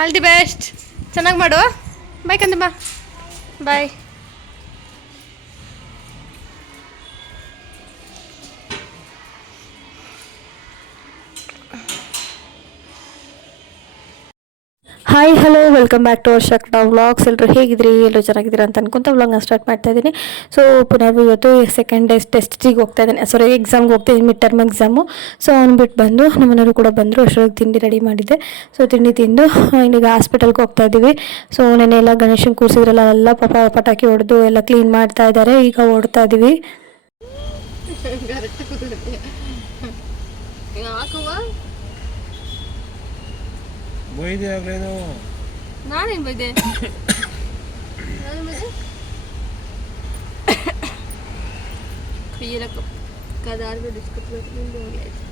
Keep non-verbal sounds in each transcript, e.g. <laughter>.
All the best ಚೆನ್ನಾಗಿ ಮಾಡು. Bye ಕಂದಮ್ಮ. Bye hi hello welcome back to ವರ್ಷಕ್ ನಾವು ವ್ಲಾಗ್ಸ್ ಎಲ್ಲರೂ ಹೇಗಿದ್ರಿ? ಎಲ್ಲರೂ ಚೆನ್ನಾಗಿದ್ದೀರಾ ಅಂತ ಅನ್ಕೊಂತ ವ್ಲಾಗ್ನ ಸ್ಟಾರ್ಟ್ ಮಾಡ್ತಾ ಇದ್ದೀನಿ. ಸೊ ಪುನಃ ಇವತ್ತು ಸೆಕೆಂಡ್ ಡೇ ಟೆಸ್ಟಿಗೆ ಹೋಗ್ತಾ ಇದ್ದೀನಿ. ಸಾರಿ ಎಕ್ಸಾಮ್ಗೆ ಹೋಗ್ತಾ ಇದ್ದೀನಿ ಮಿಡ್ ಟರ್ಮ್ ಎಕ್ಸಾಮು ಸೊ ಅವ್ನು ಬಿಟ್ಟು ಬಂದು, ನಮ್ಮನೆಯವರು ಕೂಡ ಬಂದರು, ಅಷ್ಟರೊಳಗೆ ತಿಂಡಿ ರೆಡಿ ಮಾಡಿದ್ದೆ. ಸೊ ತಿಂಡಿ ತಿಂದು ಈಗ ಹಾಸ್ಪಿಟಲ್ಗೆ ಹೋಗ್ತಾ ಇದ್ದೀವಿ. ಸೊ ನೆನ್ನೆಲ್ಲ ಗಣೇಶನ್ ಕೂರಿಸಿದ್ರಲ್ಲ ಎಲ್ಲ ಪಾಪ ಪಟಾಕಿ ಹೊಡೆದು ಎಲ್ಲ ಕ್ಲೀನ್ ಮಾಡ್ತಾ ಇದ್ದಾರೆ ಈಗ ಓಡ್ತಾ ಇದ್ದೀವಿ <laughs> ಬೈದೆ ಆಗ್ಲೇನು ನಾನೇನು ಬೈದೆ ಕೈಯೆಲ್ಲ ಕದಾರ್ದು ಡಿಸ್ಕತ್ ನಿಂದು ಹೋಗಿ ಆಯ್ತು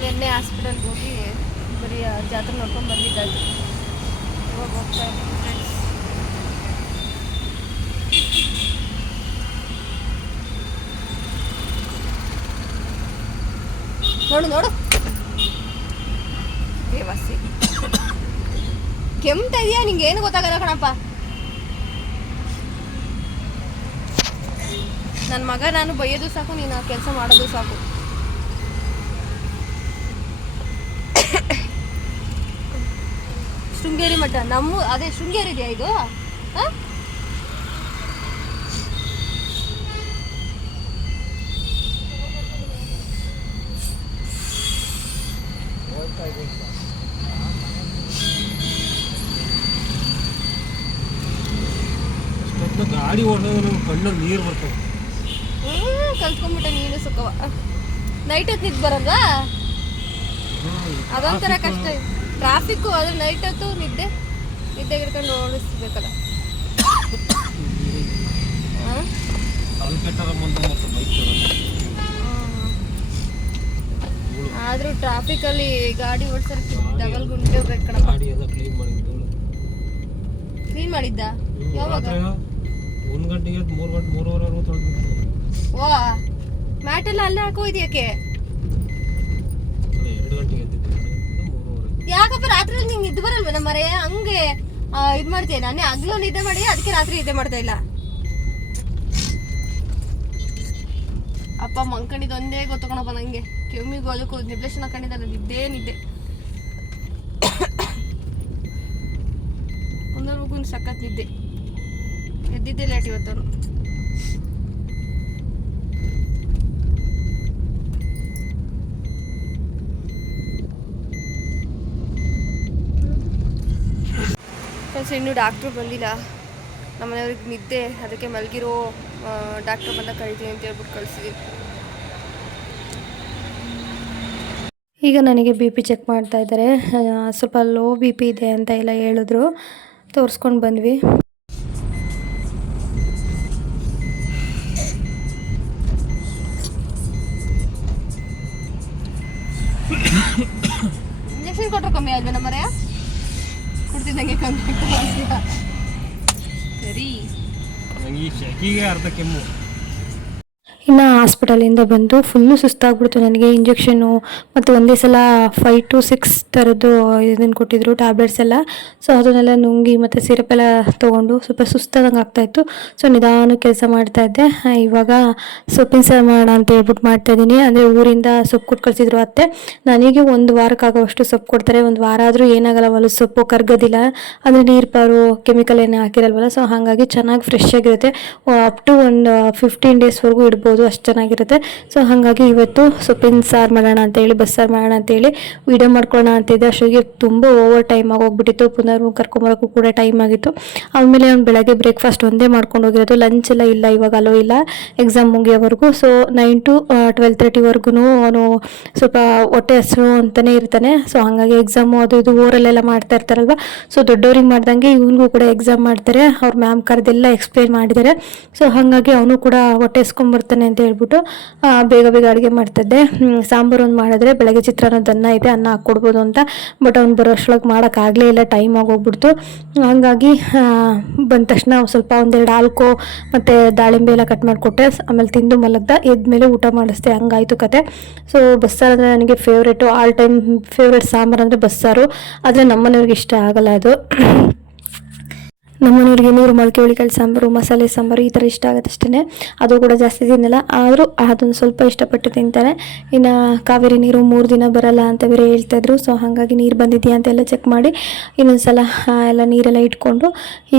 ನಿನ್ನೆ ಹಾಸ್ಪಿಟಲ್ಗೆ ಹೋಗಿ ಬರೀ ಆ ಜಾತ್ರೆ ನೋಡ್ಕೊಂಡು ಬಂದಿದ್ದಾಯ್ತು ನೋಡು ನೋಡು. ದೇವಸಿ ಕೆಮ್ತಾ ಇದೆಯಾ ನಿಂಗೆ ಏನು ಗೊತ್ತಾಗಲ್ಲ ಕಣಪ್ಪ. ನನ್ನ ಮಗ, ನಾನು ಬೈಯೋದು ಸಾಕು, ನೀನು ಕೆಲಸ ಮಾಡೋದು ಸಾಕು. ಶೃಂಗೇರಿ ಮಠ. ನಮ್ಮ ಅದೇ ಶೃಂಗೇರಿ ಇದೆಯಾ ಇದು. ಗಾಡಿ ಓಡಿದಾಗ ನಮ್ಮ ಕಣ್ಣಲ್ಲಿ ನೀರು ಬರ್ತವೆ ಕಲ್ತ್ಕೊಂಡ್ಬಿಟ್ಟೆ ನೀನು ಸುಖವ ನೈಟ್ ಹೊತ್ತು ನಿದ್ದೆ ಬರಲ್ವಾ ಅದೊಂಥರ ಕಷ್ಟ. ಟ್ರಾಫಿಕ್ಕು ಆದ್ರೆ ನೈಟ್ ಹೊತ್ತು ನಿದ್ದೆ ನಿದ್ದೆ ಹಿಡ್ಕೊಂಡು ಓಡಿಸ್ಬೇಕಲ್ಲ <coughs> ಆದ್ರೂ ಟ್ರಾಫಿಕ್ ಅಲ್ಲಿ ಗಾಡಿ ಓಡಿಸೋಕೆ ಡಬಲ್ ಗುಂಟೆ ಬೇಕಣ ಕ್ಲೀನ್ ಮಾಡಿದ್ದು. ಯಾವಾಗ? ಒಂದು ಗಂಟೆಗೆ ಮೂರು ಗಂಟೆ ಮೂರುವರೆವರೆಗೂ ತೊಳೆದಿತ್ತು ವಾ ಮ್ಯಾಟ್ ಎಲ್ಲ ಅಲ್ಲೇ ಹಾಕೋ ಇದೆಯಕ್ಕೆ ಅಲ್ಲ ಎರಡು ಗಂಟೆಗೆ ಎದ್ದಿದ್ದು ಎರಡು ಗಂಟೆ ಮೂರುವರೆ ಯಾಕಪ್ಪ ರಾತ್ರಿ ನಿಂಗೆ ನಿದ್ದೆ ಬರಲ್ವ ನಮ್ಮ ಮರೆಯ? ಹಂಗೆ ಇದ್ ಮಾಡ್ತೀಯ ನಾನೇ? ಹಗ್ಲು ನಿದ್ದೆ ಮಾಡಿ, ಅದಕ್ಕೆ ರಾತ್ರಿ ನಿದ್ದೆ ಮಾಡ್ತಾ ಇಲ್ಲ. ಅಪ್ಪ, ಮಂಕಣಿದ್ ಒಂದೇ ಗೊತ್ತಕೊಂಡಪ್ಪ ನಂಗೆ. ಕೆಮ್ಮಿಗೂ ಅದಕ್ಕೂ ನಿಬ್ಲೇಶನ್ ಹಾಕೊಂಡಿದ್ದಲ್ಲ ನಿದ್ದೆ ನಿದ್ದೆ. ಒಂದೊಂದು ಸಖತ್ ನಿದ್ದೆ. ಎದ್ದಿದ್ದೆ ಲೇಟ್ ಇವತ್ತವನು ಫ್ರೆಂಡ್ಸ್ ಇನ್ನೂ ಡಾಕ್ಟ್ರು ಬಂದಿಲ್ಲ. ನಮ್ಮನೆಯವ್ರಿಗೆ ನಿದ್ದೆ ಅದಕ್ಕೆ ಮಲಗಿರೋ ಡಾಕ್ಟ್ರು ಬಂದ ಕರಿತೀನಿ ಅಂತ ಹೇಳ್ಬಿಟ್ಟು ಕಳಿಸಿದ್ವಿ ಈಗ ನನಗೆ ಬಿ ಪಿ ಚೆಕ್ ಮಾಡ್ತಾ ಇದ್ದಾರೆ. ಸ್ವಲ್ಪ ಲೋ ಬಿ ಪಿ ಇದೆ ಅಂತ ಎಲ್ಲ ಹೇಳಿದ್ರು. ತೋರಿಸ್ಕೊಂಡು ಬಂದ್ವಿ. <coughs> ಇಂಜೆಕ್ಷನ್ ಕೊಟ್ಟರು ಕಮ್ಮಿ ಆದ್ವಿ ನಮ್ಮರೆ ಕೊಡ್ತಿದ್ದಂಗೆ ಕಮ್ಮಿ ಆಗ್ತಾ ಸರಿ ನಂಗೆ ಈ ಶೆಕಿಗೆ ಅರ್ಧ ಕೆಮ್ಮು ಇನ್ನು ಹಾಸ್ಪಿಟಲಿಂದ ಬಂದು ಫುಲ್ಲು ಸುಸ್ತಾಗ್ಬಿಡ್ತು ನನಗೆ. ಇಂಜೆಕ್ಷನು ಮತ್ತು ಒಂದೇ ಸಲ ಫೈವ್ ಟು ಸಿಕ್ಸ್ ಥರದ್ದು ಇದನ್ನು ಕೊಟ್ಟಿದ್ರು ಟ್ಯಾಬ್ಲೆಟ್ಸ್ ಎಲ್ಲ. ಸೊ ಅದನ್ನೆಲ್ಲ ನುಂಗಿ ಮತ್ತು ಸಿರಪ್ ಎಲ್ಲ ತೊಗೊಂಡು ಸ್ವಲ್ಪ ಸುಸ್ತಾದಂಗೆ ಆಗ್ತಾಯಿತ್ತು ಸೊ ನಿಧಾನ ಕೆಲಸ ಮಾಡ್ತಾ ಇದ್ದೆ. ಆ, ಇವಾಗ ಸೊಪ್ಪಿನ ಸಾರು ಮಾಡೋಣ ಅಂತ ಹೇಳ್ಬಿಟ್ಟು ಮಾಡ್ತಾ ಇದ್ದೀನಿ. ಅಂದರೆ ಊರಿಂದ ಸೊಪ್ಪು ಕೊಟ್ಟು ಕಳಿಸಿದ್ರು ಅತ್ತೆ. ನನಗೆ ಒಂದು ವಾರಕ್ಕಾಗೋವಷ್ಟು ಸೊಪ್ಪು ಕೊಡ್ತಾರೆ. ಒಂದು ವಾರ ಆದರೂ ಏನಾಗಲ್ಲ ಹೊಲದ ಸೊಪ್ಪು ಕರ್ಗೋದಿಲ್ಲ. ಅಂದರೆ ನೀರು ಪಾರು ಕೆಮಿಕಲ್ ಏನು ಹಾಕಿರಲ್ವಲ್ಲ. ಸೊ ಹಾಗಾಗಿ ಚೆನ್ನಾಗಿ ಫ್ರೆಶ್ ಆಗಿರುತ್ತೆ. ಅಪ್ ಟು ಒಂದು ಫಿಫ್ಟೀನ್ ಡೇಸ್ವರೆಗೂ ಇಡ್ಬೋದು. ಅಷ್ಟು. ಚೆನ್ನಾಗಿರುತ್ತೆ. ಸೊ ಹಾಗಾಗಿ ಇವತ್ತು ಸೊಪ್ಪಿನ ಸಾರು ಮಾಡೋಣ ಅಂತೇಳಿ, ಬಸ್ಸಾರು ಮಾಡೋಣ ಅಂತೇಳಿ ವೀಡಿಯೋ ಮಾಡ್ಕೊಳ್ಳೋಣ ಅಂತಿದ್ದೆ. ಅಷ್ಟೊಗೆ ತುಂಬ ಓವರ್ ಟೈಮ್ ಆಗೋಗ್ಬಿಟ್ಟಿತ್ತು. ಪುನರ್ ಕರ್ಕೊಂಬರೋಕ್ಕೂ ಕೂಡ ಟೈಮ್ ಆಗಿತ್ತು. ಆಮೇಲೆ ಅವ್ನು ಬೆಳಗ್ಗೆ ಬ್ರೇಕ್ಫಾಸ್ಟ್ ಒಂದೇ ಮಾಡ್ಕೊಂಡು ಹೋಗಿರೋದು. ಲಂಚ್ ಎಲ್ಲ ಇಲ್ಲ, ಇವಾಗ ಅಲೋ ಇಲ್ಲ. ಎಕ್ಸಾಮ್ ಮುಗಿಯೋವರೆಗೂ. ಸೊ ನೈನ್ ಟು ಟ್ವೆಲ್ ತರ್ಟಿವರೆಗೂ ಅವನು ಸ್ವಲ್ಪ ಹೊಟ್ಟೆ ಹಸಿರು ಅಂತಲೇ ಇರ್ತಾನೆ. ಸೊ ಹಾಗಾಗಿ ಎಕ್ಸಾಮು ಅದು ಇದು ಓರಲ್ಲೆಲ್ಲ ಮಾಡ್ತಾ ಇರ್ತಾರಲ್ವ? ಸೊ ದೊಡ್ಡವ್ರಿಗೆ ಮಾಡ್ದಂಗೆ ಇವನಿಗೂ ಕೂಡ ಎಕ್ಸಾಮ್ ಮಾಡ್ತಾರೆ. ಅವ್ರ ಮ್ಯಾಮ್ ಕರೆದೆಲ್ಲ ಎಕ್ಸ್ಪ್ಲೇನ್ ಮಾಡಿದ್ದಾರೆ. ಸೊ ಹಾಗಾಗಿ ಅವನು ಕೂಡ ಹೊಟ್ಟೆ ಹಸ್ಕೊಂಡ್ಬರ್ತಾನೆ ಅಂತ ಹೇಳ್ಬಿಟ್ಟು ಆ, ಬೇಗ ಬೇಗ ಅಡುಗೆ ಮಾಡ್ತಿದ್ದೆ. ಸಾಂಬಾರು ಒಂದು ಮಾಡಿದ್ರೆ ಬೆಳಗ್ಗೆ ಚಿತ್ರಾನ್ನದ ಅನ್ನ ಇದೆ ಅನ್ನ ಹಾಕ್ಕೊಡ್ಬೋದು ಅಂತ. ಬಟ್ ಅವ್ನು ಬರೋ ಅಷ್ಟೊಳಗೆ ಮಾಡೋಕ್ಕಾಗಲೇ ಇಲ್ಲ ಟೈಮ್ ಆಗೋಗ್ಬಿಡ್ತು. ಹಾಗಾಗಿ ಬಂದ ತಕ್ಷಣ ಸ್ವಲ್ಪ ಒಂದೆರಡು ಆಲ್ಕೋ ಮತ್ತು ದಾಳಿಂಬೆ ಎಲ್ಲ ಕಟ್ ಮಾಡಿಕೊಟ್ಟೆ. ಆಮೇಲೆ ತಿಂದು ಮಲಗ್ದ ಎದ್ಮೇಲೆ ಊಟ ಮಾಡಿಸ್ದೆ. ಹಂಗಾಯ್ತು ಕತೆ. ಸೊ ಬಸ್ಸಾರು ಅಂದರೆ ನನಗೆ favourite all time favourite sambar ಅಂದರೆ ಬಸ್ಸಾರು. ಆದರೆ ನಮ್ಮನೆಯವ್ರಿಗೆ ಇಷ್ಟ ಆಗಲ್ಲ ಅದು. ನಮ್ಮನೆಯವ್ರಿಗೆ ನೀರು, ಮೊಳಕೆ ಹುಳಿಕಾಳು ಸಾಂಬಾರು, ಮಸಾಲೆ ಸಾಂಬಾರು ಈ ಥರ ಇಷ್ಟ ಆಗುತ್ತೆ ಅಷ್ಟೇ ಅದು ಕೂಡ ಜಾಸ್ತಿ ತಿನ್ನಲ್ಲ. ಆದರೂ ಅದೊಂದು ಸ್ವಲ್ಪ ಇಷ್ಟಪಟ್ಟು ತಿಂತಾರೆ. ಇನ್ನು ಕಾವೇರಿ ನೀರು ಮೂರು ದಿನ ಬರಲ್ಲ ಅಂತ ಬೇರೆ ಹೇಳ್ತಾಯಿದ್ರು ಸೊ ಹಾಗಾಗಿ ನೀರು ಬಂದಿದೆಯಾ ಅಂತೆಲ್ಲ ಚೆಕ್ ಮಾಡಿ ಇನ್ನೊಂದು ಸಲ ಎಲ್ಲ ನೀರೆಲ್ಲ ಇಟ್ಕೊಂಡು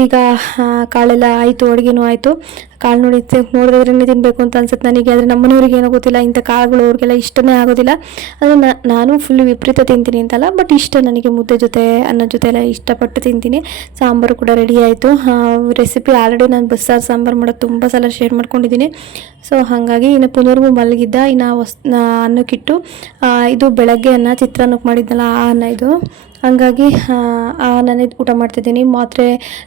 ಈಗ ಕಾಳೆಲ್ಲ ಆಯಿತು, ಅಡುಗೆನೂ ಆಯಿತು. ಕಾಳು ನೋಡಿ ನೋಡಿದ್ರೇ ತಿನ್ನಬೇಕು ಅಂತ ಅನ್ಸುತ್ತೆ ನನಗೆ. ಆದರೆ ನಮ್ಮನೆಯವ್ರಿಗೆ ಏನೋ ಗೊತ್ತಿಲ್ಲ. ಇಂಥ ಕಾಳುಗಳು ಅವ್ರಿಗೆಲ್ಲ ಇಷ್ಟನೇ ಆಗೋದಿಲ್ಲ. ಅಂದರೆ ನಾನು ಫುಲ್ ವಿಪರೀತ ತಿಂತೀನಿ ಅಂತಲ್ಲ. ಬಟ್ ಇಷ್ಟ ನನಗೆ ಮುದ್ದೆ ಜೊತೆ ಅನ್ನ ಜೊತೆ ಎಲ್ಲ ಇಷ್ಟಪಟ್ಟು ತಿಂತೀನಿ. ಸಾಂಬಾರು ಕೂಡ ರೆಡಿ ಆಯಿತು. ರೆಸಿಪಿ ಆಲ್ರೆಡಿ ನಾನು ಬಸ್ಸಾರು ಸಾಂಬಾರು ಮಾಡೋದು ತುಂಬ ಸಲ ಶೇರ್ ಮಾಡ್ಕೊಂಡಿದ್ದೀನಿ ಸೊ ಹಾಗಾಗಿ ಇನ್ನು ಪುನರ್ಗೂ ಮಲಗಿದ್ದ, ಇನ್ನು ಹೊಸ ಅನ್ನಕ್ಕಿಟ್ಟು ಇದು ಬೆಳಗ್ಗೆ ಅನ್ನ ಚಿತ್ರಾನ್ನಕ್ಕೆ ಮಾಡಿದ್ನಲ್ಲ ಆ ಅನ್ನ ಇದು. ಹಂಗಾಗಿ, ಆ ನಾನೇ ಊಟ ಮಾಡ್ತಿದ್ದೀನಿ. ಮಾತ್ರೆ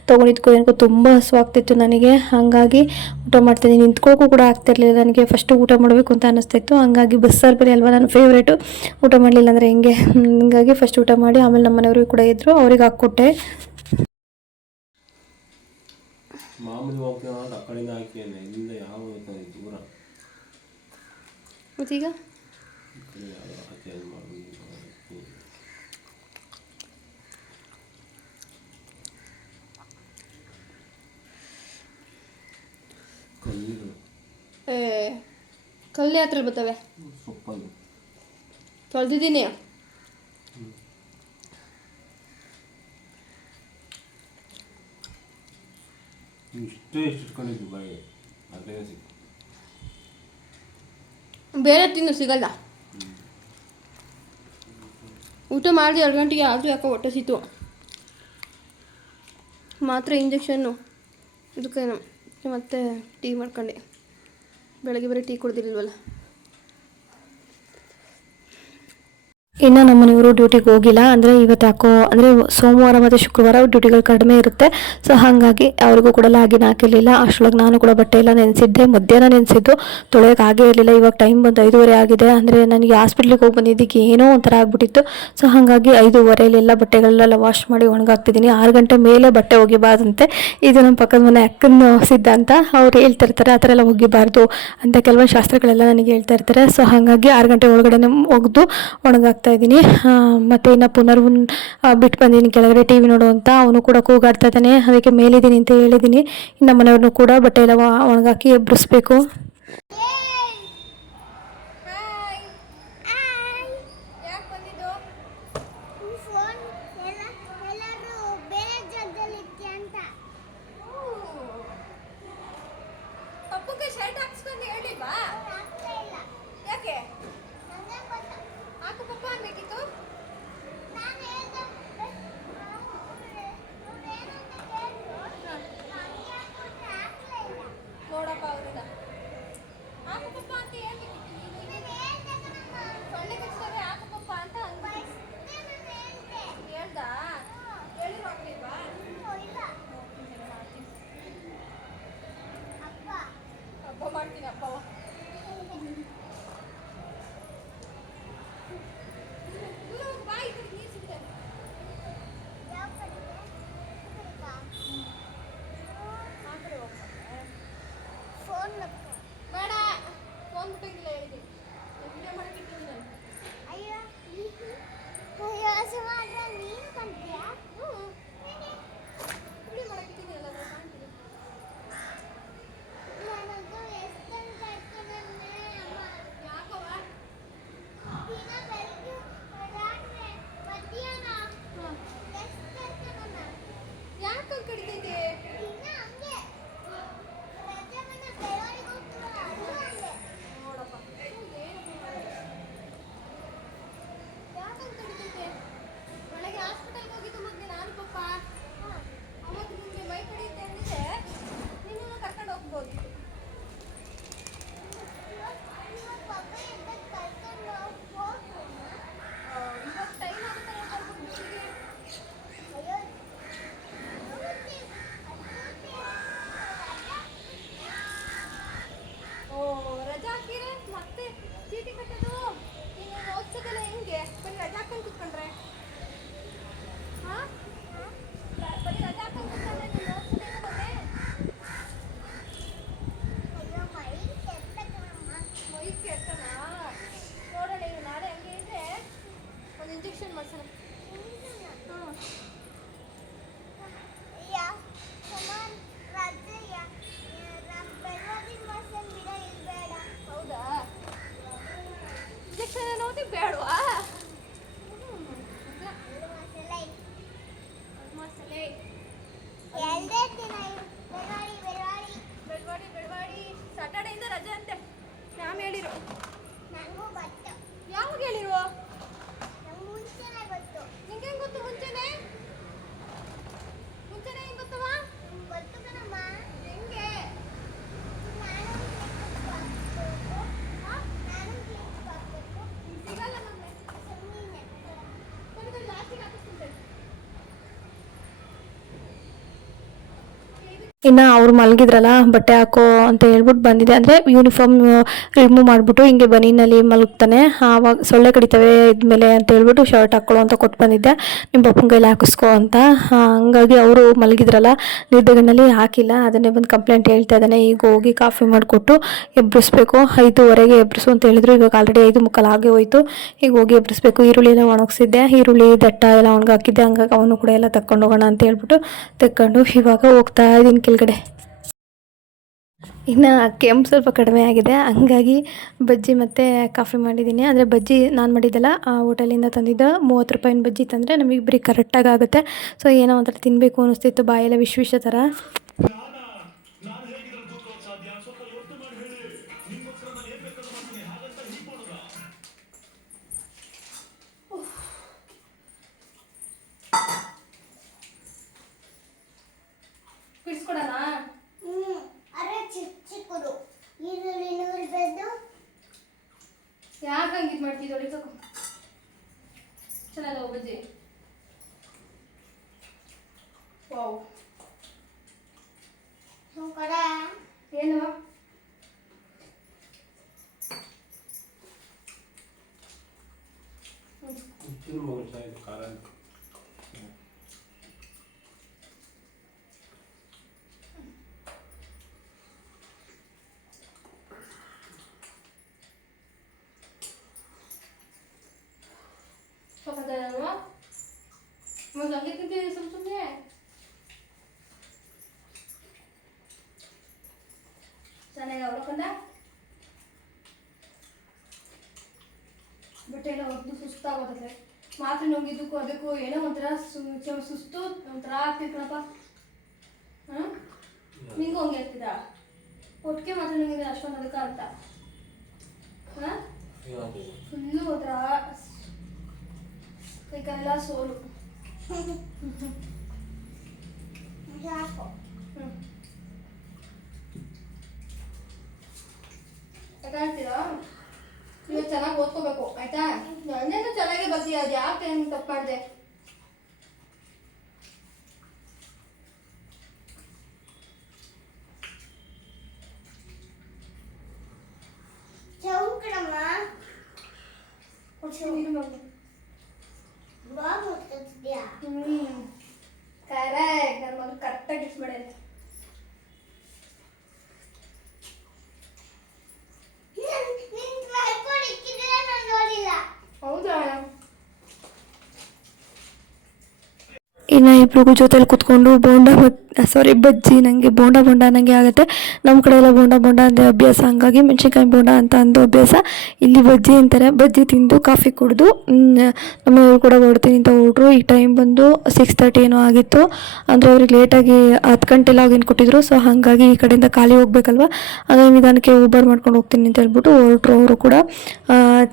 ತೊಗೊಂಡಿದ್ಕೋ, ಏನಕ್ಕೂ ತುಂಬ ಹಸುವಾಗ್ತಿತ್ತು ನನಗೆ. ಹಾಗಾಗಿ ಊಟ ಮಾಡ್ತಿದ್ದೀನಿ. ನಿಂತ್ಕೊಳ್ಳೋಕ್ಕೂ ಕೂಡ ಆಗ್ತಿರ್ಲಿಲ್ಲ ನನಗೆ. ಫಸ್ಟು ಊಟ ಮಾಡಬೇಕು ಅಂತ ಅನ್ನಿಸ್ತಿತ್ತು. ಹಂಗಾಗಿ ಬಸ್ಸಾರು ಬರೀ ಅಲ್ವಾ ನನ್ನ ಫೇವ್ರೇಟು ಊಟ ಮಾಡಲಿಲ್ಲ ಅಂದರೆ ಹೆಂಗೆ? ಹಂಗಾಗಿ ಫಸ್ಟ್ ಊಟ ಮಾಡಿ ಆಮೇಲೆ ನಮ್ಮ ಮನೆಯವ್ರಿಗೆ ಕೂಡ ಇದ್ದರು ಅವ್ರಿಗೆ ಹಾಕ್ಕೊಟ್ಟೆ. ಮಾಮೂಲಿ ಹೋಗ್ತೀವಿ ಅಂತ ಕಡೆಯಿಂದ ಹಾಕಿದ್ದೇನೆ ಇಲ್ಲಿಂದ ಯಾವ ಹೋಗ್ತಾನೆ ದೂರ ಮತ್ತೀಗ ಈ ಕಡೆ ಯಾವ ಹಾಕಿ ಅದು ಮಾಡ್ಬೋದು ಕಲ್ಲೀರು ಏ ಕಲ್ಲು ಹತ್ರ ಬರ್ತವೆ ಸೊಪ್ಪಲ್ಲಿ ತೊಳೆದಿದ್ದೀನಿ ಇಷ್ಟೇ ಇಟ್ಕೊಂಡಿದ್ವಿ ಬಾಯಿ ಅದೇ ಸಿಕ್ತು. ಬೇರೆ ತಿನ್ನು ಸಿಗಲ್ಲ. ಊಟ ಮಾಡಿದೆ ಎರಡು ಗಂಟೆಗೆ ಆದರೂ ಯಾಕೋ ಹೊಟ್ಟೆ ಸಿತ್ತು ಮಾತ್ರ ಇಂಜೆಕ್ಷನ್ನು ಇದಕ್ಕೇನು ಮತ್ತೆ ಟೀ ಮಾಡ್ಕೊಂಡೆ. ಬೆಳಗ್ಗೆ ಬರೀ ಟೀ ಕುಡ್ದಿರಲ್ವಲ್ಲ ಇನ್ನು ನಮ್ಮ ಡ್ಯೂಟಿಗೆ ಹೋಗಿಲ್ಲ. ಅಂದರೆ ಇವತ್ತು ಯಾಕೋ, ಅಂದರೆ ಸೋಮವಾರ ಮತ್ತು ಶುಕ್ರವಾರ ಡ್ಯೂಟಿಗಳು ಕಡಿಮೆ ಇರುತ್ತೆ. ಸೊ ಹಾಗಾಗಿ ಅವ್ರಿಗೂ ಕೂಡ ಲಾಗಿನ್ ಹಾಕಿರಲಿಲ್ಲ. ಅಷ್ಟೊಳಗೆ ನಾನು ಕೂಡ ಬಟ್ಟೆ ಎಲ್ಲ ನೆನೆಸಿದ್ದೆ. ಮಧ್ಯಾಹ್ನ ನೆನೆಸಿದ್ದು. ತೊಳೆಯೋಕೆ ಆಗೇ ಇರಲಿಲ್ಲ. ಇವಾಗ ಟೈಮ್ ಬಂದು ಐದೂವರೆ ಆಗಿದೆ. ಅಂದರೆ ನನಗೆ ಹಾಸ್ಪಿಟ್ಲಿಗೆ ಹೋಗಿ ಬಂದಿದ್ದಕ್ಕೆ ಏನೋ ಒಂಥರ ಆಗಿಬಿಟ್ಟಿತ್ತು. ಸೊ ಹಾಗಾಗಿ ಐದೂವರೆಯಲ್ಲಿ ಎಲ್ಲ ಬಟ್ಟೆಗಳೆಲ್ಲ ವಾಶ್ ಮಾಡಿ ಒಣಗಾಕ್ತಿದ್ದೀನಿ. ಆರು ಗಂಟೆ ಮೇಲೆ ಬಟ್ಟೆ ಒಗಿಬಾರ್ದಂತೆ. ಇದು ನಮ್ಮ ಪಕ್ಕದ ಮನೆ ಅಕ್ಕನ ಸಿದ್ಧಾಂತ. ಅವ್ರು ಹೇಳ್ತಿರ್ತಾರೆ ಆ ಥರ ಎಲ್ಲ ಒಗಿಬಾರ್ದು ಅಂತ ಕೆಲವೊಂದು ಶಾಸ್ತ್ರಗಳೆಲ್ಲ ನನಗೆ ಹೇಳ್ತಾ ಇರ್ತಾರೆ. ಸೊ ಹಾಗಾಗಿ ಆರು ಗಂಟೆ ಒಳಗಡೆ ಒಗೆದು ಒಣಗಾಕ್ತಾ ಇದ್ದೀನಿ. ಮತ್ತು ಇನ್ನು ಪುನರ್ ಬಿಟ್ಟು ಬಂದಿದ್ದೀನಿ ಕೆಳಗಡೆ ಟಿ ವಿ ನೋಡುವಂತ. ಅವನು ಕೂಡ ಕೂಗಾಡ್ತಾ ಇದ್ದಾನೆ. ಅದಕ್ಕೆ ಮೇಲಿದ್ದೀನಿ ಅಂತ ಹೇಳಿದ್ದೀನಿ. ಇನ್ನು ಮನೆಯವ್ರನ್ನೂ ಕೂಡ ಬಟ್ಟೆ ಎಲ್ಲ ಒಣಗಾಕಿ ಎಬ್ಬರಿಸ್ಬೇಕು കിട്ടില്ല എനിക്ക് എന്റെ മഴ കിട്ടുന്നില്ല അയ്യോ നീ Não tem. Ah! ಇನ್ನು ಅವ್ರು ಮಲಗಿದ್ರಲ್ಲ, ಬಟ್ಟೆ ಹಾಕೋ ಅಂತ ಹೇಳ್ಬಿಟ್ಟು ಬಂದಿದೆ. ಅಂದರೆ ಯೂನಿಫಾರ್ಮ್ ರಿಮೂವ್ ಮಾಡಿಬಿಟ್ಟು ಹಿಂಗೆ ಬನೀನಲ್ಲಿ ಮಲಗ್ತಾನೆ. ಆವಾಗ ಸೊಳ್ಳೆ ಕಡಿತವೆ ಇದ್ಮೇಲೆ ಅಂತ ಹೇಳ್ಬಿಟ್ಟು ಶರ್ಟ್ ಹಾಕೊಳ್ಳೋ ಅಂತ ಕೊಟ್ಟು ಬಂದಿದ್ದೆ. ನಿಮ್ಮ ಪಪ್ಪನ ಕೈಲಿ ಹಾಕಿಸ್ಕೋ ಅಂತ. ಹಂಗಾಗಿ ಅವರು ಮಲಗಿದ್ರಲ್ಲ ನಿದ್ದೆಗಣ್ಣಲ್ಲಿ ಹಾಕಿಲ್ಲ. ಅದನ್ನೇ ಬಂದು ಕಂಪ್ಲೇಂಟ್ ಹೇಳ್ತಾ ಇದ್ದಾನೆ. ಈಗ ಹೋಗಿ ಕಾಫಿ ಮಾಡಿಕೊಟ್ಟು ಎಬ್ಬರಿಸ್ಬೇಕು ಐದುವರೆಗೆ ಎಬ್ಬರಿಸು ಅಂತ ಹೇಳಿದ್ರು. ಇವಾಗ ಆಲ್ರೆಡಿ ಐದು ಮುಕ್ಕಾಲು ಹಾಗೆ ಹೋಯ್ತು. ಈಗ ಹೋಗಿ ಎಬ್ಬರಿಸ್ಬೇಕು ಈರುಳ್ಳಿ ಎಲ್ಲ ಒಣಗಿಸಿದ್ದೆ. ಈರುಳ್ಳಿ, ದಟ್ಟ ಎಲ್ಲ ಒಣಗಾಕಿದ್ದೆ. ಹಂಗಾಗಿ ಅವನು ಕೂಡ ಎಲ್ಲ ತಕೊಂಡು ಹೋಗೋಣ ಅಂತ ಹೇಳ್ಬಿಟ್ಟು ತಕ್ಕೊಂಡು ಇವಾಗ ಹೋಗ್ತಾ ಇದ್ದೀನಿ. ಕೆಳಗಡೆ. ಇನ್ನು ಕೆಂಪು ಸ್ವಲ್ಪ ಕಡಿಮೆ ಆಗಿದೆ. ಹಂಗಾಗಿ ಬಜ್ಜಿ ಮತ್ತು ಕಾಫಿ ಮಾಡಿದ್ದೀನಿ. ಅಂದರೆ ಬಜ್ಜಿ ನಾನು ಮಾಡಿದ್ದಲ್ಲ, ಆ ಹೋಟೆಲಿಂದ ತಂದಿದ್ದ ಮೂವತ್ತು ರೂಪಾಯಿನ ಬಜ್ಜಿ ತಂದರೆ ನಮಗಿಬ್ಬರಿಗೆ ಕರೆಕ್ಟಾಗಿ ಆಗುತ್ತೆ. ಸೊ ಏನೋ ಒಂಥರ ತಿನ್ನಬೇಕು ಅನ್ನಿಸ್ತಿತ್ತು ಬಾಯೆಲ್ಲ ವಿಶ್ ವಿಷ ಥರ. ತಿನ್ಬೋದು ಸಾಯ್ತು ಖಾರ ಸ್ವಲ್ಪ ಅಲ್ವಾ ಮತ್ತೆ ಹಂಗೆ ತಿಂತೀನಿ ಸುಮ್ಮ ಸುಮ್ಮನೆ ಚೆನ್ನಾಗಿ ಅವಳಕಂದ ಬಟ್ಟೆ ಎಲ್ಲ ಒದ್ದು ಸುಸ್ತಾಗೋತದೆ ಮಾತ್ರೆ ನುಂಗಿದ್ದಕ್ಕೂ ಅದಕ್ಕೂ ಏನೋ ಒಂಥರ ಸು- ಚ- ಸುಸ್ತು ಒಂಥರ ಆಗ್ತೈತೆ ಕಣಪ್ಪ. ಹಾಂ? ನಿಂಗೂ ಹಂಗೆ ಆಗ್ತಿದ? ಒಟ್ಟಿಗೆ ಮಾತ್ರೆ ನುಂಗಿದ್ರೆ ಅಷ್ಟೊಂದು ಅದಕ್ಕೆ ಅಂತ. ಹಾಂ? ಫುಲ್ಲು ಒಂಥರ ಕೈ ಕಾಲೆಲ್ಲ ಸೋಲು ಹ್ಞೂ ತಗೊಳ್ತೀರಾ ನೀವು ಚೆನ್ನಾಗಿ ಓದ್ಕೋಬೇಕು ಆಯ್ತಾ? ನಂದೇನು ಚೆನ್ನಾಗೇ ಬರ್ತೀಯ ಅದು ಯಾಕೆ ಹೆಂಗೆ ತಪ್ಪು ಮಾಡಿದೆ ಚೌಕಡಮ್ಮ ನೀರು ಮಗು ಬಾ ಮುಟ್ತಿದ್ಯಾ ಹ್ಞೂ ಕರೆಕ್ಟ್ ನನ್ನ ಮಗು ಕರೆಕ್ಟಾಗಿ ಇಸ್ ಮಾಡ್ಯಾನೆ ನಿನ್ ಟ್ರೈಪಾಡ್ ಇಕ್ಕಿದ್ರೆ ನಾನು ನೋಡಿಲ್ಲ ಹೌದಾ ಇನ್ನು ಇಬ್ರಿಗೂ ಜೊತೆಲಿ ಕುತ್ಕೊಂಡು ಬೋಂಡ ಸಾರಿ ಬಜ್ಜಿ ನನಗೆ ಬೋಂಡ ಬೋಂಡ ನನಗೆ ಆಗುತ್ತೆ. ನಮ್ಮ ಕಡೆ ಎಲ್ಲ ಬೋಂಡ ಬೋಂಡ ಅಂದರೆ ಅಭ್ಯಾಸ. ಹಂಗಾಗಿ ಮೆಣಸಿನ್ಕಾಯಿ ಬೋಂಡ ಅಂತ ಅಂದು ಅಭ್ಯಾಸ. ಇಲ್ಲಿ ಬಜ್ಜಿ ಅಂತಾರೆ. ಬಜ್ಜಿ ತಿಂದು ಕಾಫಿ ಕುಡಿದು ನಮ್ಮವರು ಕೂಡ ಹೊಡ್ತೀನಿ ಅಂತ ಹೊರಟ್ರು. ಈ ಟೈಮ್ ಬಂದು ಸಿಕ್ಸ್ ತರ್ಟಿ ಏನೋ ಆಗಿತ್ತು. ಅಂದರೆ ಅವ್ರಿಗೆ ಲೇಟಾಗಿ ಹತ್ತು ಗಂಟೆ ಲಾಗಿನ್ ಕೊಟ್ಟಿದ್ರು. ಸೊ ಹಾಗಾಗಿ ಈ ಕಡೆಯಿಂದ ಖಾಲಿ ಹೋಗ್ಬೇಕಲ್ವ? ಹಾಗಾಗಿ ನಿಧಾನಕ್ಕೆ ಊಬರ್ ಮಾಡ್ಕೊಂಡು ಹೋಗ್ತೀನಿ ಅಂತ ಹೇಳ್ಬಿಟ್ಟು ಹೊರಟ್ರು ಅವರು ಕೂಡ.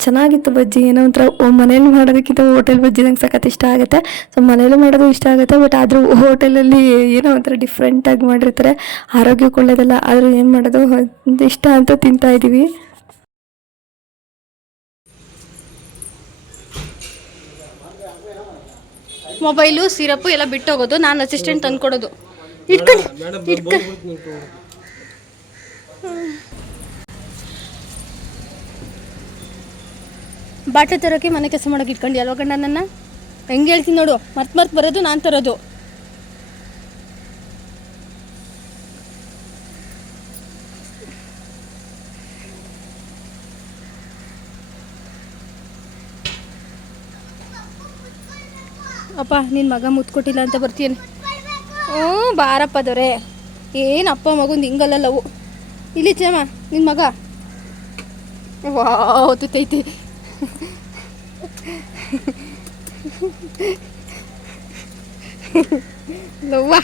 ಚೆನ್ನಾಗಿತ್ತು ಬಜ್ಜಿ. ಏನೋ ಒಂಥರ ಮನೇಲಿ ಮಾಡೋದಕ್ಕಿಂತ ಹೋಟೆಲ್ ಬಜ್ಜಿ ನಂಗೆ ಸಖತ್ ಇಷ್ಟ ಆಗುತ್ತೆ. ಸೊ ಮನೇಲೂ ಮಾಡೋದು ಇಷ್ಟ ಆಗುತ್ತೆ. ಬಟ್ ಆದರೂ ಹೋಟೆಲಲ್ಲಿ ಏನೋ ಒಂಥರ ಡಿಫ್ರೆಂಟಾಗಿ ಮಾಡಿರ್ತಾರೆ. ಆರೋಗ್ಯಕ್ಕೆ ಒಳ್ಳೆಯದಲ್ಲ ಆದರೂ ಏನು ಮಾಡೋದು? ಒಂದ್ ಇಷ್ಟ ಅಂತ ತಿಂತಾ ಇದ್ದೀವಿ ಮೊಬೈಲು ಸಿರಪ್ಪು ಎಲ್ಲ ಬಿಟ್ಟೋಗೋದು ನಾನು ಅಸಿಸ್ಟೆಂಟ್ ತಂದ್ಕೊಡೋದು. ಇಟ್ಕೊಳ್ಳಿ ಮೇಡಮ್ ಇಟ್ಕೊಳ್ಳಿ. ಬಾಟೆ ತರೋಕೆ ಮನೆ ಕೆಲಸ ಮಾಡೋಕೆ ಇಟ್ಕೊಂಡು ಅಲ್ವಾ ಗಂಡ ನನ್ನ ಹೆಂಗೆ ಹೇಳ್ತೀನಿ ನೋಡು ಮರ್ತು ಮರ್ತು ಬರೋದು ನಾನು ತರೋದು. ಅಪ್ಪ ನಿನ್ನ ಮಗ ಮುತ್ಕೊಟ್ಟಿಲ್ಲ ಅಂತ ಬರ್ತೀನಿ ಹ್ಞೂ, ಬಾರಪ್ಪ ದೊರೆ. ಏನು ಅಪ್ಪ ಮಗುಂದು ಹಿಂಗಲ್ಲ ಇಲ್ಲಿ ಚೇಮ ನಿನ್ನ ಮಗ. ವಾವ್, ತುತ್ತೈತಿ. ಲವ್ವ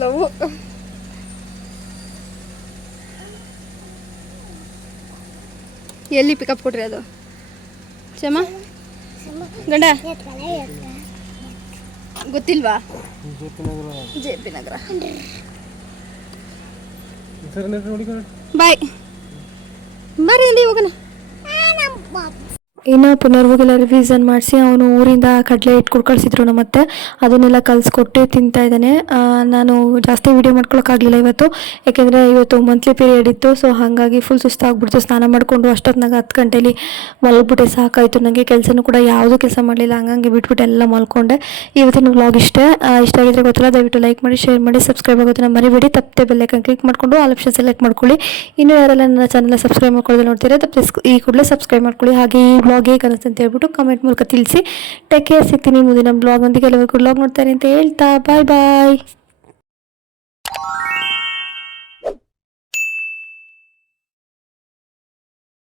ಲವ್ ಎಲ್ಲಿ ಪಿಕಪ್ ಕೊಟ್ರಿ ಅದು? ಚೇಮ ಗಂಡ. ಗೊತ್ತಿಲ್ವಾ? ಜೆ ಪಿ ನಗರ. ಬಾಯ್ ಬರ್ರಿ ಅಲ್ಲಿ ಹೋಗೋಣ. ಇನ್ನು ಪುನರ್ವಗೆಲ್ಲ ರಿವಿಸನ್ ಮಾಡಿಸಿ ಅವನು ಊರಿಂದ ಕಡಲೆ ಹಿಟ್ಟು ಕುಡ್ಕಳ್ಸಿದ್ರು ಕಳಿಸಿದ್ರು ನಮ್ಮತ್ತೆ. ಅದನ್ನೆಲ್ಲ ಕಲಿಸ್ಕೊಟ್ಟು ತಿಂತಾ ಇದ್ದಾನೆ. ನಾನು ಜಾಸ್ತಿ ವೀಡಿಯೋ ಮಾಡ್ಕೊಳಕ್ಕಾಗಲಿಲ್ಲ ಇವತ್ತು. ಯಾಕೆಂದರೆ ಇವತ್ತು ಮಂತ್ಲಿ ಪೀರಿಯಡ್ ಇತ್ತು ಸೊ ಹಾಗಾಗಿ ಫುಲ್ ಸುಸ್ತಾಗ್ಬಿಡ್ತು. ಸ್ನಾನ ಮಾಡಿಕೊಂಡು ಅಷ್ಟೊತ್ತಿನಾಗ ಹತ್ತು ಗಂಟೇಲಿ ಮಲಗ್ಬಿಟ್ಟೆ ಸಾಕಾಯಿತು. ನನಗೆ ಕೆಲಸನೂ ಕೂಡ ಯಾವುದೂ ಕೆಲಸ ಮಾಡಲಿಲ್ಲ. ಹಂಗಂಗೆ ಬಿಟ್ಬಿಟ್ಟು ಎಲ್ಲ ಮಲ್ಕೊಂಡೆ. ಇವತ್ತಿನ ವ್ಲಾಗ್ ಇಷ್ಟೇ. ಇಷ್ಟ ಆಗಿದ್ರೆ ಗೊತ್ತಿಲ್ಲ, ದಯವಿಟ್ಟು ಲೈಕ್ ಮಾಡಿ ಶೇರ್ ಮಾಡಿ ಸಬ್ಸ್ಕ್ರೈಬ್ ಆಗೋದನ್ನ ಮರಿಬೇಡಿ. ತಪ್ಪದೆ ಬೆಲ್ಲೈಕನ್ ಕ್ಲಿಕ್ ಮಾಡಿಕೊಂಡು ಆಲ್ ಆಪ್ಷನ್ ಸೆಲೆಕ್ಟ್ ಮಾಡ್ಕೊಳ್ಳಿ. ಇನ್ನೂ ಯಾರೆಲ್ಲ ನನ್ನ ಚಾನಲ್ ಸಬ್ಸ್ಕ್ರೈಬ್ ಮಾಡ್ಕೊಳ್ಳೋದು ನೋಡ್ತೀರಾ ಈ ಕೂಡಲೇ ಸಬ್ಸ್ಕ್ರೈಬ್ ಮಾಡ್ಕೊಳ್ಳಿ. ಹಾಗೆ ಈ ಬ್ಲಾಗ್ ಹೇಗೆ ಅನಿಸ್ತು ಅಂತ ಹೇಳ್ಬಿಟ್ಟು ಕಮೆಂಟ್ ಮೂಲಕ ತಿಳಿಸಿ. ಟೇಕ್ ಕೇರ್ ಸಿಗ್ತೀನಿ ಮುಂದಿನ ಬ್ಲಾಗ್ ಒಂದಿಗೆ ಎಲ್ಲರಿಗೂ ಬ್ಲಾಗ್ ನೋಡ್ತಾರೆ ಅಂತ ಹೇಳ್ತಾ ಬಾಯ್ ಬಾಯ್